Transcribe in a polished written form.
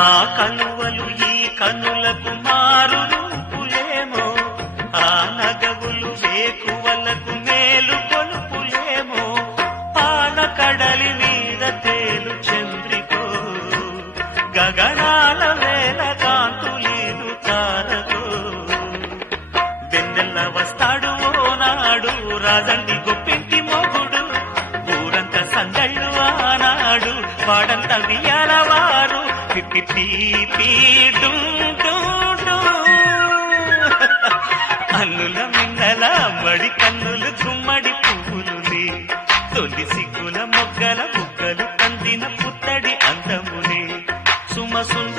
ఆ కలువలు ఈ కనులకు మారు రూపులేమో, ఆ నగవులు వేకువలకు మేలు కొలుపులేమో, పాల కడలి మీద తేలు చంద్రికో, గగనాల వేల కాంతులీలు తారకో. వెన్నెల్ల వస్తాడు ఓనాడు రాజండి గొప్పింటి మొగుడు, ఊరంతా సందళ్ళు ఆనాడు వాడంతా వియ్యాలవారు. అన్నుల మిన్నల మడి కన్నులు గుమ్మడి పువ్వులులే, తొలి సిగ్గుల మొగ్గల బుగ్గలు కందిన పుత్తడి అందములే, సుమసున్న